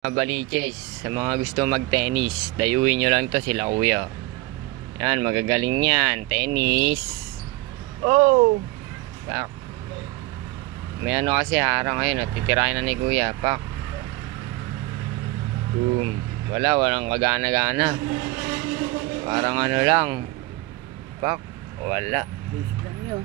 Mga baliches, sa mga gusto mag-tennis, dayuhin nyo lang to sila kuya. Yan, magagaling yan. Tennis. Oh! Pak. May ano kasi harang ngayon, titirahin na ni kuya. Pak. Boom. Walang kagana-gana. Parang ano lang. Pak. Wala. Basic lang yun.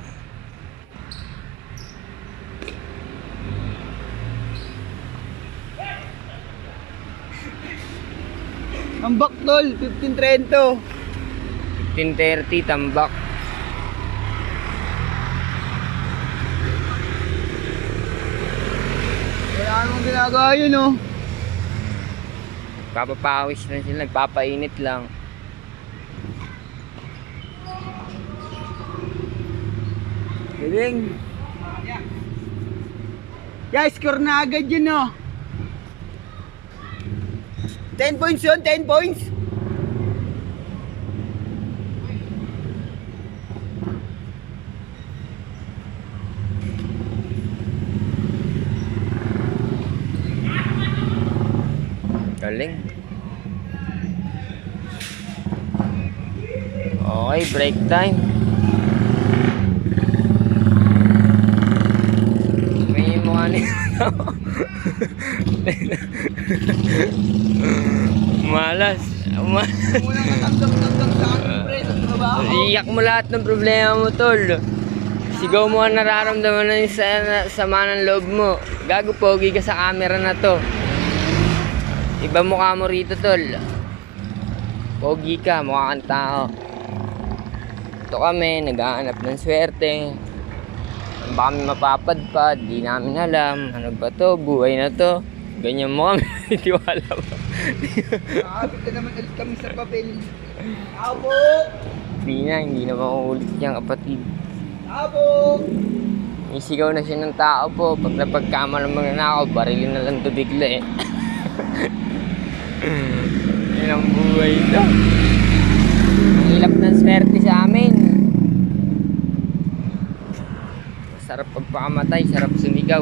Ang baktol, 15-30. 15:30, tambak. Wala namang ginagawa yun, oh. Papapawis na sila, nagpapainit lang. Galing. Yeah, score na agad yun, oh. 10 points yun, 10 points. Galing. Okay, break time. May mukha niya. Malas. Muna matanggap-tanggap sa akin, pre, sa trabaho. Iyak mo lahat ng problema mo, tol. Sigaw mo ang nararamdaman na sa sama ng loob mo. Gago, pogi ka sa camera na to. Iba mukha mo rito, tol. Pogi ka, mukha kang tao. Ito kami, naghahanap ng swerte. Ano ba kami mapapadpad? Di namin alam. Ano ba to? Buhay na to. Ganyan mo kami. Tiwala ba? Nakakabit na naman ulit kami sa papel. Abo! Hindi na mauulit yan, kapatid. Abo! Isigaw na siya ng tao po. Pag napagkama ng mga nakaw, barilin na lang to bigla eh. Yan ang buhay ito. Ang ilap ng swerte sa amin. Sarap pagpakamatay, sarap sumigaw.